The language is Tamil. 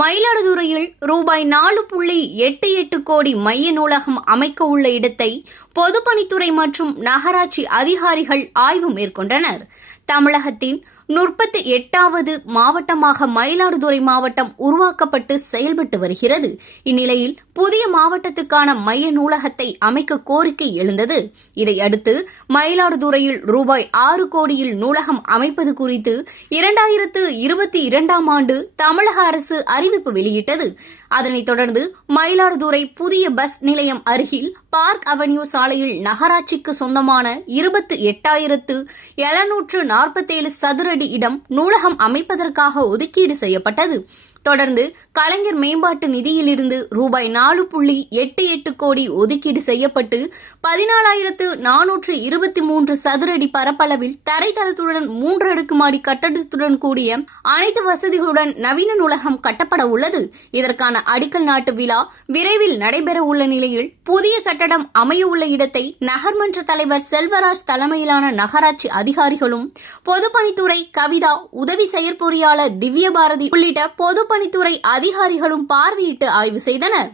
மயிலாடுதுறையில் ரூபாய் 4.88 கோடி மைய நூலகம் அமைக்க உள்ள இடத்தை பொதுப்பணித்துறை மற்றும் நகராட்சி அதிகாரிகள் ஆய்வு மேற்கொண்டனர். தமிழகத்தின் 38வது மாவட்டமாக மயிலாடுதுறை மாவட்டம் உருவாக்கப்பட்டு செயல்பட்டு வருகிறது. இந்நிலையில் புதிய மாவட்டத்துக்கான மைய நூலகத்தை அமைக்க கோரிக்கை எழுந்தது. இதையடுத்து மயிலாடுதுறையில் ரூபாய் 6 கோடியில் நூலகம் அமைப்பது குறித்து 2022ஆம் ஆண்டு தமிழக அரசு அறிவிப்பு வெளியிட்டது. அதனைத் தொடர்ந்து மயிலாடுதுறை புதிய பஸ் நிலையம் அருகில் பார்க் அவென்யூ சாலையில் நகராட்சிக்கு சொந்தமான 28,747 சதுர அடி இடம் நூலகம் அமைப்பதற்காக ஒதுக்கீடு செய்யப்பட்டது. தொடர்ந்து கலைஞர் மேம்பாட்டு நிதியிலிருந்து ரூபாய் 4.88 கோடி ஒதுக்கீடு செய்யப்பட்டு 14,423 சதுர அடி பரப்பளவில் தரைத்தளத்துடன் 3 அடுக்குமாடி கட்டடத்துடன் கூடிய அனைத்து வசதிகளுடன் நவீன நூலகம் கட்டப்பட உள்ளது. இதற்கான அடிக்கல் நாட்டு விழா விரைவில் நடைபெற உள்ள நிலையில் புதிய கட்டடம் அமைய உள்ள இடத்தை நகர்மன்ற தலைவர் செல்வராஜ் தலைமையிலான நகராட்சி அதிகாரிகளும் பொதுப்பணித்துறை கவிதா, உதவி செயற்பொறியாளர் திவ்யபாரதி உள்ளிட்ட பொதுப்பணித்துறை அதிகாரிகளும் பார்வையிட்டு ஆய்வு செய்தனர்.